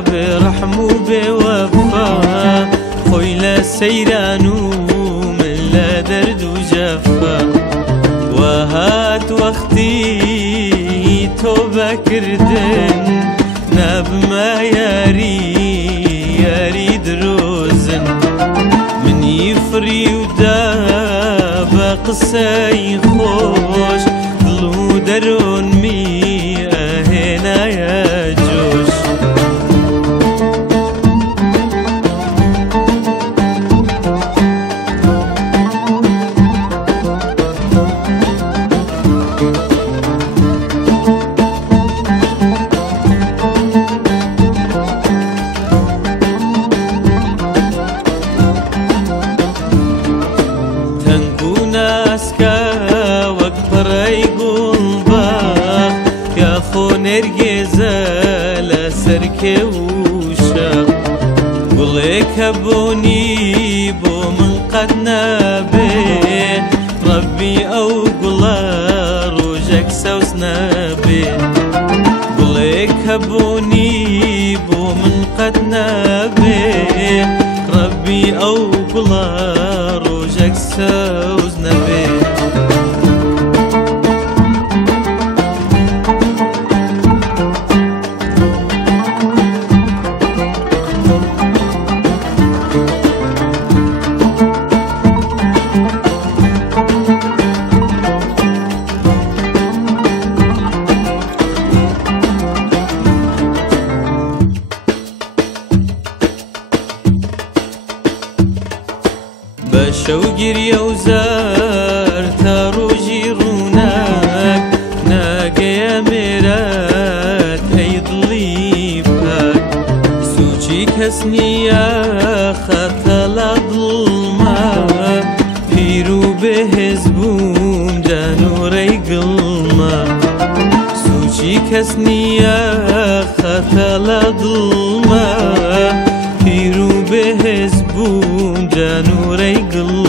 برحم وبوفا خويل سيرانو من لا درد وجفا وهات وقتي توبة كردن ناب ما ياري دروزن من يفري وداب قصي خوش ضلو درون مي هنا يا جوش نرجزة لسرك وشا قلك هبوني بو من قد نبي ربي أو قلا روجك سوس نبي قلك هبوني بو من قد نبي ربي أو قلا روجك سوس نبي بشوقر يوزار تاروجي روناك ناقيا ميرات ايضلي باك سوچي كسنيا خطلا ظلما بيرو بهزبوم جانوري قلما سوچي كسنيا خطلا ظلما بيرو بهزبوم جانوري قلما